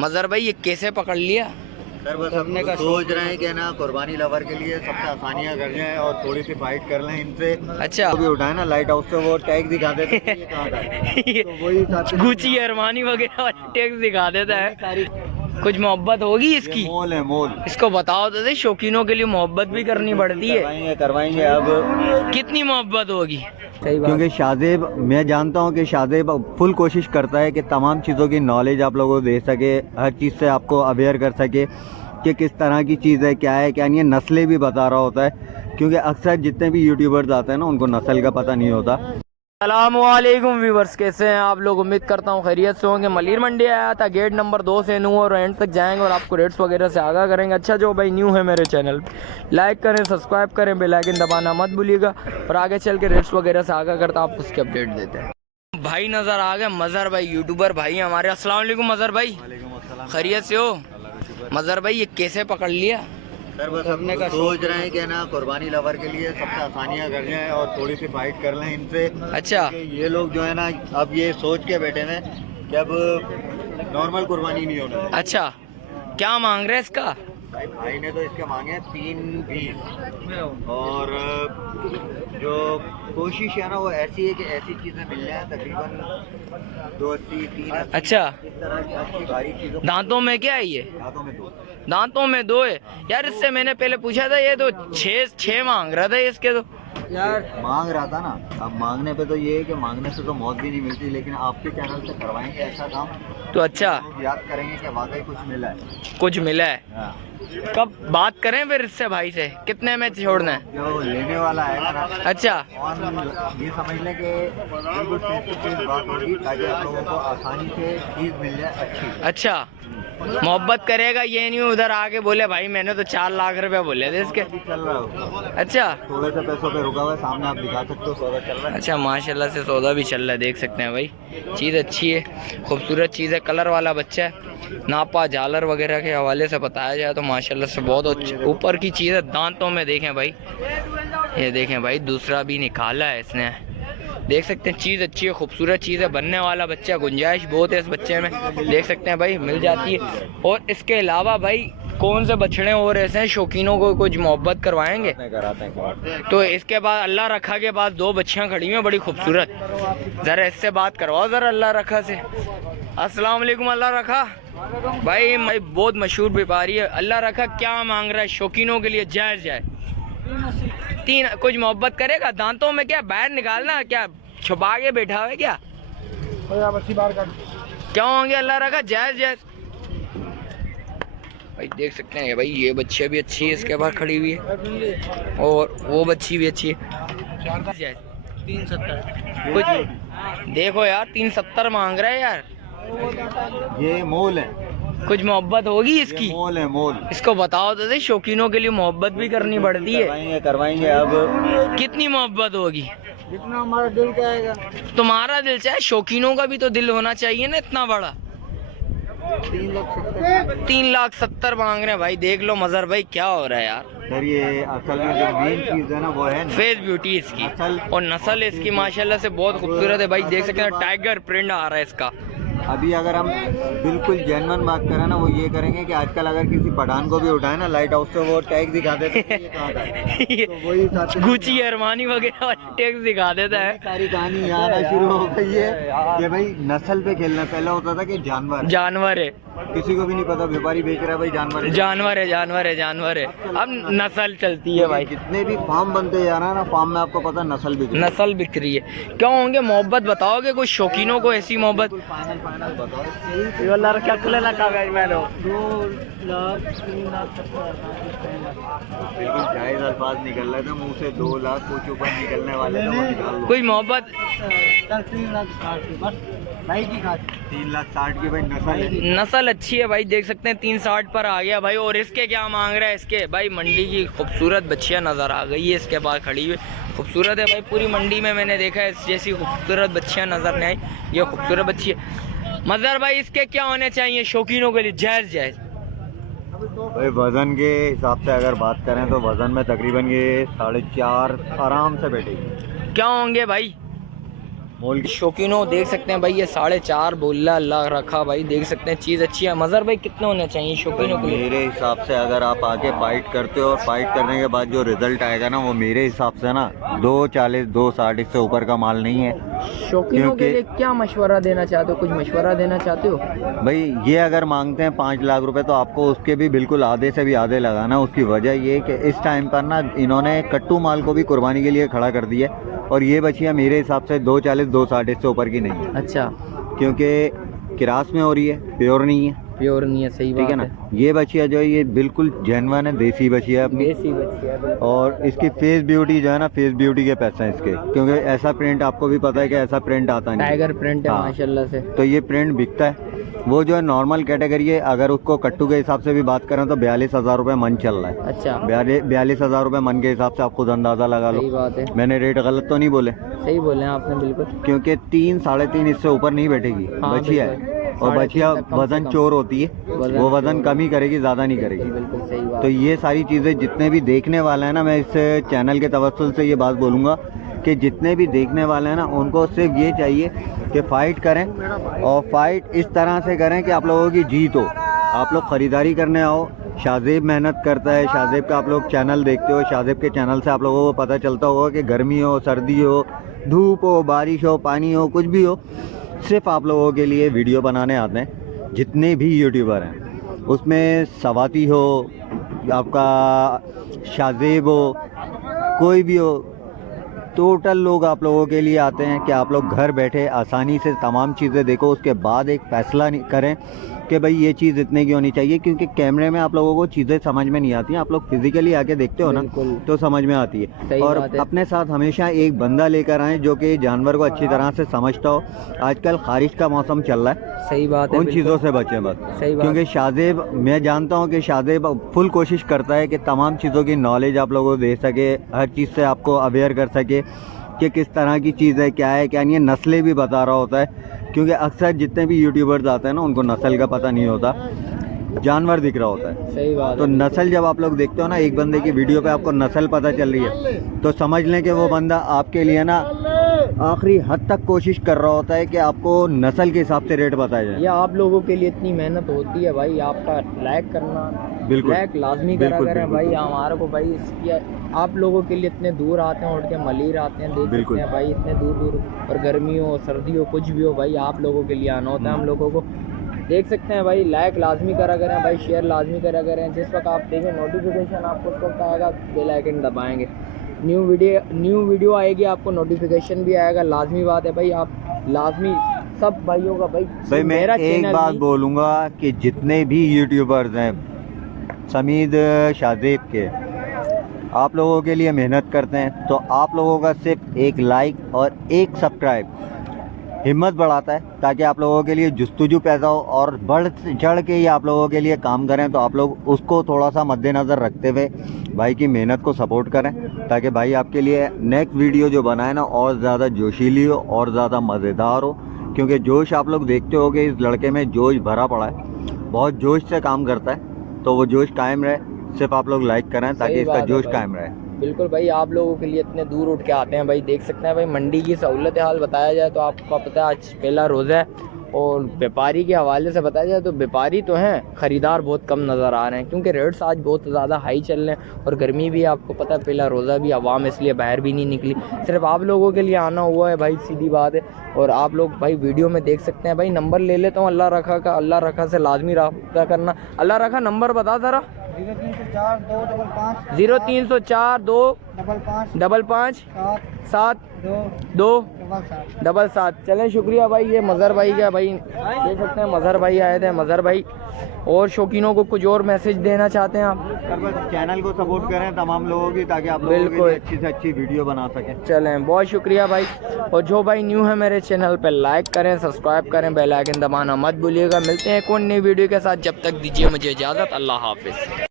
मजहर भाई ये कैसे पकड़ लिया? सर बस हमने का सोच रहे हैं कि ना कुर्बानी लवर के लिए सबसे आसानियां कर लें और थोड़ी सी फाइट कर लें इनसे। अच्छा भी उठाए ना लाइट हाउस से वो टैग दिखा देते हैं ये कहाँ का है। तो वही गुची अरमानी वगैरह टैक्स दिखा देता है। कुछ मोहब्बत होगी इसकी? मोल है मोल। इसको बताओ तो सही, शौकीनों के लिए मोहब्बत भी करनी पड़ती है। करवाएंगे अब कितनी मोहब्बत होगी? क्योंकि शाहजेब, मैं जानता हूँ कि शाहजेब फुल कोशिश करता है कि तमाम चीज़ों की नॉलेज आप लोगों को दे सके, हर चीज़ से आपको अवेयर कर सके कि किस तरह की चीज़ है, क्या है क्या नहीं है। नस्लें भी बता रहा होता है क्योंकि अक्सर जितने भी यूट्यूबर्स आते हैं ना उनको नस्ल का पता नहीं होता। अस्सलामुअलैकुम व्यूवर्स, कैसे हैं आप लोग? उम्मीद करता हूँ खैरियत से होंगे। मलिर मंडी आया था, गेट नंबर 2 से न्यू और एंड तक जाएंगे और आपको रेट्स वगैरह से आगाह करेंगे। अच्छा जो भाई न्यू है मेरे चैनल लाइक करें, सब्सक्राइब करें, बेल आइकन दबाना मत भूलिएगा और आगे चल के रेट्स वगैरह से आगाह करता आपको उसके अपडेट देते हैं। भाई नज़र आ गए मजहर भाई, यूट्यूबर भाई हमारे। अस्सलाम वालेकुम मजहर भाई, खैरियत से हो? मजहर भाई ये कैसे पकड़ लिया? सर बस हमने का सोच रहे हैं कि ना कुर्बानी लवर के लिए सबसे आसानियां कर लें और थोड़ी सी फाइट कर लें इनसे। अच्छा ये लोग जो है ना अब ये सोच के बैठे हैं कि अब नॉर्मल कुर्बानी नहीं होना है। अच्छा क्या मांग रहे हैं इसका? भाई ने तो इसके मांगे 320 और जो कोशिश है ना वो ऐसी है कि ऐसी चीज़ें मिल जाए तकरीबन 280 380। अच्छा इस तरह की अच्छी भारी चीज़ों। दांतों में क्या है ये? दांतों में 2। दांतों में 2 है यार। इससे मैंने पहले पूछा था, ये तो 6 मांग रहा था इसके। तो यार मांग रहा था ना, अब मांगने पे तो ये है कि मांगने से तो मौत भी नहीं मिलती, लेकिन आपके चैनल से करवाएंगे ऐसा काम तो अच्छा याद करेंगे कि वाकई कुछ मिला है। कुछ मिला है। हाँ। कब बात करें फिर इससे भाई से, कितने में छोड़ना है? जो लेने वाला है ना, अच्छा और ये समझ लें कि बिल्कुल फेस टू फेस बात होगी ताकि आप लोगों को आसानी से चीज़ मिल जाए अच्छी। अच्छा मोहब्बत करेगा, ये नहीं उधर आके बोले भाई मैंने तो 4 लाख रुपए बोले थे इसके। चल रहा होगा। अच्छा थोड़े से पैसों पे रुका हुआ है, सामने आप दिखा सकते हो सौदा चल रहा है। अच्छा माशाल्लाह से सौदा भी चल रहा है, देख सकते हैं भाई। चीज़ अच्छी है, खूबसूरत चीज़ है, कलर वाला बच्चा है। नापा झालर वगैरह के हवाले से बताया जाए तो माशाल्लाह से बहुत ऊपर की चीज़ है। दांतों में देखें भाई, ये देखें भाई, दूसरा भी निकाला है इसने, देख सकते हैं। चीज़ अच्छी है, खूबसूरत चीज़ है, बनने वाला बच्चा, गुंजाइश बहुत है इस बच्चे में, देख सकते हैं भाई, मिल जाती है। और इसके अलावा भाई कौन से बछड़े और ऐसे हैं शौकीनों को कुछ मोहब्बत करवाएंगे? तो इसके बाद अल्लाह रखा के पास 2 बच्चियां खड़ी हैं बड़ी खूबसूरत, ज़रा इससे बात करवाओ ज़रा अल्लाह रखा से। अस्सलाम वालेकुम अल्लाह रखा भाई, भाई बहुत मशहूर व्यापारी है। अल्लाह रखा क्या मांग रहा है शौकीनों के लिए? जायज़ जाए 3। कुछ मोहब्बत करेगा? दांतों में क्या बाहर निकालना, क्या छुपा के बैठा है क्या? क्या होंगे अल्लाह रखा? जायज़ जायज़ भाई, देख सकते हैं भाई। ये बच्ची भी अच्छी है इसके पास खड़ी हुई है और वो बच्ची भी अच्छी है। 370 कुछ देखो यार, 370 मांग रहा है यार। ये मोल है, कुछ मोहब्बत होगी इसकी? मोल है मोल। इसको बताओ तो सही, शौकीनों के लिए मोहब्बत भी करनी पड़ती है। करवाएंगे अब कितनी मोहब्त होगी? जितना हमारा दिल कहेगा। तुम्हारा दिल चाहे, शौकीनों का भी तो दिल होना चाहिए ना इतना बड़ा। 3,70,000 मांग रहे हैं भाई, देख लो मजहर भाई क्या हो रहा है यार। सर ये असल में जो मेन चीज है ना वो है फेस ब्यूटी इसकी और नस्ल इसकी माशाल्लाह से बहुत खूबसूरत है भाई, देख सकते हैं। टाइगर प्रिंट आ रहा है इसका। अभी अगर हम बिल्कुल जेन्युइन बात करें ना, वो ये करेंगे कि आजकल अगर किसी पठान को भी उठाए ना लाइट हाउस से, वो टैग दिखा देते हैं ये कहाँ का है। तो वही गुची अरमानी वगैरह टैग दिखा देता है। सारी कहानी आना शुरू हो गई है कि भाई नस्ल पे खेलना। पहले होता था कि जानवर है, किसी को भी नहीं पता, व्यापारी बेच रहा है भाई जानवर है, जानवर है। अब नस्ल चलती है भाई। जितने भी फार्म बनते जा रहे हैं ना, फार्म में आपको पता नस्ल बिक रही है। क्या होंगे मोहब्बत बताओगे कुछ शौकीनों को ऐसी मोहब्बत? जायज अल्फाज निकल रहे थे मुँह से, 2 लाख कुछ ऊपर निकलने वाले थे। कोई मोहब्बत 3,60,000 की भाई नस्ल अच्छी है भाई, देख सकते हैं 360 पर आ गया भाई। और इसके क्या मांग रहा है? इसके भाई मंडी की खूबसूरत बच्चियां नजर आ गई है इसके पास खड़ी हुई, खूबसूरत है भाई। पूरी मंडी में मैंने देखा है जैसी खूबसूरत बच्चियां नजर नहीं आई, ये खूबसूरत बच्ची है। मजहर भाई इसके क्या होने चाहिए शौकीनों के लिए? जायज़ भाई वजन के हिसाब से अगर बात करें तो वजन में तकरीबन ये 4.5 आराम से बैठेगी। क्या होंगे भाई? मोल शौकीनों देख सकते हैं भाई, ये 4.5 बोला अल्लाह रखा भाई, देख सकते हैं चीज़ अच्छी है। मज़हर भाई कितने होने चाहिए शौकीनों के लिए? मेरे हिसाब से अगर आप आके फाइट करते हो और फाइट करने के बाद जो रिजल्ट आएगा ना, वो मेरे हिसाब से ना 240 260 इससे ऊपर का माल नहीं है। शौकीनों के लिए क्या मशवरा देना चाहते हो? कुछ मशवरा देना चाहते हो? भाई ये अगर मांगते हैं 5 लाख रुपए तो आपको उसके भी बिल्कुल आधे से भी आधे लगाना। उसकी वजह ये कि इस टाइम पर ना इन्होंने कट्टू माल को भी कुर्बानी के लिए खड़ा कर दिया, और ये बछिया मेरे हिसाब से 240 260 से ऊपर की नहीं है। अच्छा, क्योंकि किरास में हो रही है, प्योर नहीं है। प्योर नहीं है, सही ठीक बात है ना। ये बछिया जो है ये बिल्कुल जेन्युइन है, देसी बछिया है अपनी। देसी बच्ची है। और इसकी फेस ब्यूटी जो है ना, फेस ब्यूटी के पैसे हैं इसके, क्योंकि ऐसा प्रिंट आपको भी पता है कि ऐसा प्रिंट आता नहीं है। टाइगर प्रिंट है हाँ। माशाल्लाह से। तो ये प्रिंट बिकता है। वो जो है नॉर्मल कैटेगरी है, अगर उसको कट्टू के हिसाब से भी बात करें तो 42,000 रुपये मन चल रहा है। अच्छा, 42,000 रुपये मन के हिसाब से आप खुद अंदाज़ा लगा लो। सही बात है। मैंने रेट गलत तो नहीं बोले? सही बोले हैं आपने बिल्कुल। क्योंकि 3 साढ़े 3 इससे ऊपर नहीं बैठेगी। हाँ, बछिया बिल्कुल। है, और बछिया 3.5 तक कम से वजन कम। चोर होती है, वो वजन कम ही करेगी, ज़्यादा नहीं करेगी। बिल्कुल सही बात। तो ये सारी चीज़ें जितने भी देखने वाले हैं ना, मैं इस चैनल के तवस्सुल से ये बात बोलूँगा कि जितने भी देखने वाले हैं ना, उनको सिर्फ ये चाहिए कि फ़ाइट करें, और फाइट इस तरह से करें कि आप लोगों की जीत हो। आप लोग ख़रीदारी करने आओ। शाहजेब मेहनत करता है, शाहजेब का आप लोग चैनल देखते हो, शाहजेब के चैनल से आप लोगों को पता चलता होगा कि गर्मी हो, सर्दी हो, धूप हो, बारिश हो, पानी हो, कुछ भी हो, सिर्फ आप लोगों के लिए वीडियो बनाने आते हैं। जितने भी यूट्यूबर हैं, उसमें सवाती हो, आपका शाहजेब हो, कोई भी हो, टोटल लोग आप लोगों के लिए आते हैं कि आप लोग घर बैठे आसानी से तमाम चीज़ें देखो, उसके बाद एक फ़ैसला करें कि भाई ये चीज़ इतने की होनी चाहिए। क्योंकि कैमरे में आप लोगों को चीज़ें समझ में नहीं आती हैं, आप लोग फिजिकली आके देखते हो ना, बिल्कुल। तो समझ में आती सही है। और बात है। अपने साथ हमेशा एक बंदा लेकर आएँ जो कि जानवर को अच्छी तरह से समझता हो। आजकल बारिश का मौसम चल रहा है, सही बात है। उन बिल्कुल। चीज़ों से बचें बस। सही बात। क्योंकि शाहजेब, मैं जानता हूँ कि शाहजेब फुल कोशिश करता है कि तमाम चीज़ों की नॉलेज आप लोगों को दे सके, हर चीज़ से आपको अवेयर कर सके कि किस तरह की चीज़ है, क्या है क्या नहीं है। नस्लें भी बता रहा होता है, क्योंकि अक्सर जितने भी यूट्यूबर्स आते हैं ना, उनको नस्ल का पता नहीं होता, जानवर दिख रहा होता है। सही बात तो है। नस्ल जब आप लोग देखते हो ना, एक बंदे की वीडियो पे आपको नस्ल पता चल रही है, तो समझ लें कि वो बंदा आपके लिए ना आखिरी हद तक कोशिश कर रहा होता है कि आपको नस्ल के हिसाब से रेट बताया जाए। ये आप लोगों के लिए इतनी मेहनत होती है भाई, आपका लाइक करना, बिल्कुल। लाइक लाजमी करा बिल्कुल, करें बिल्कुल। भाई हमारे को भाई। इसकी आप लोगों के लिए इतने दूर आते हैं, उठ के मलिर आते हैं, देख बिल्कुल। सकते हैं भाई, इतने दूर दूर। और गर्मी हो, सर्दी हो, कुछ भी हो भाई, आप लोगों के लिए आना होता है हम लोगों को। देख सकते हैं भाई, लाइक लाजमी करा करें भाई, शेयर लाजमी करा करें। जिस वक्त आप देखें नोटिफिकेशन आपको उस वक्त आएगा, बेल आइकन दबाएंगे, न्यू वीडियो आएगी, आपको नोटिफिकेशन भी आएगा। लाजमी बात है भाई, आप लाजमी सब भाइयों का भाई मैं मेरा एक चैनल बात भी- बोलूँगा कि जितने भी यूट्यूबर्स हैं समीद शाहजेब के, आप लोगों के लिए मेहनत करते हैं, तो आप लोगों का सिर्फ एक लाइक और एक सब्सक्राइब हिम्मत बढ़ाता है, ताकि आप लोगों के लिए जुस्तजू पैदा हो और बढ़ चढ़ के ही आप लोगों के लिए काम करें। तो आप लोग उसको थोड़ा सा मद्देनज़र रखते हुए भाई की मेहनत को सपोर्ट करें, ताकि भाई आपके लिए नेक्स्ट वीडियो जो बनाए ना, और ज़्यादा जोशीली हो और ज़्यादा मज़ेदार हो। क्योंकि जोश आप लोग देखते हो कि इस लड़के में जोश भरा पड़ा है, बहुत जोश से काम करता है, तो वो जोश कायम रहे। सिर्फ आप लोग लाइक करें ताकि सही इसका बात है जोश भाई। कायम रहे। बिल्कुल भाई, आप लोगों के लिए इतने दूर उठ के आते हैं भाई, देख सकते हैं भाई। मंडी की सहूलत हाल बताया जाए तो आपको पता है आज पहला रोज़ा है, और व्यापारी के हवाले से बताया जाए तो व्यापारी तो हैं, ख़रीदार बहुत कम नज़र आ रहे हैं, क्योंकि रेट्स आज बहुत ज़्यादा हाई चल रहे हैं। और गर्मी भी आपको पता है, पहला रोज़ा भी, आवाम इसलिए बाहर भी नहीं निकली। सिर्फ आप लोगों के लिए आना हुआ है भाई, सीधी बात है। और आप लोग भाई वीडियो में देख सकते हैं भाई, नंबर ले लेता हूँ अल्लाह रखा का, अल्लाह रखा से लाजमी रब्ता करना। अल्लाह रखा नंबर बता ज़रा। 0304 2 55 7 2 7। चलें, शुक्रिया भाई। ये मज़हर भाई का भाई देख सकते हैं, मज़हर भाई आए थे। मज़हर भाई और शौकीनों को कुछ और मैसेज देना चाहते हैं आप? चैनल को सपोर्ट करें तमाम लोगों की, ताकि आप लोगों के बिल्कुल। लिए अच्छी से अच्छी वीडियो बना सकें। चलें, बहुत शुक्रिया भाई। और जो भाई न्यू है मेरे चैनल पे, लाइक करें, सब्सक्राइब करें, बेल आइकन दबाना मत भूलिएगा। मिलते हैं एक और नई वीडियो के साथ, जब तक दीजिए मुझे इजाज़त। अल्लाह हाफिज़।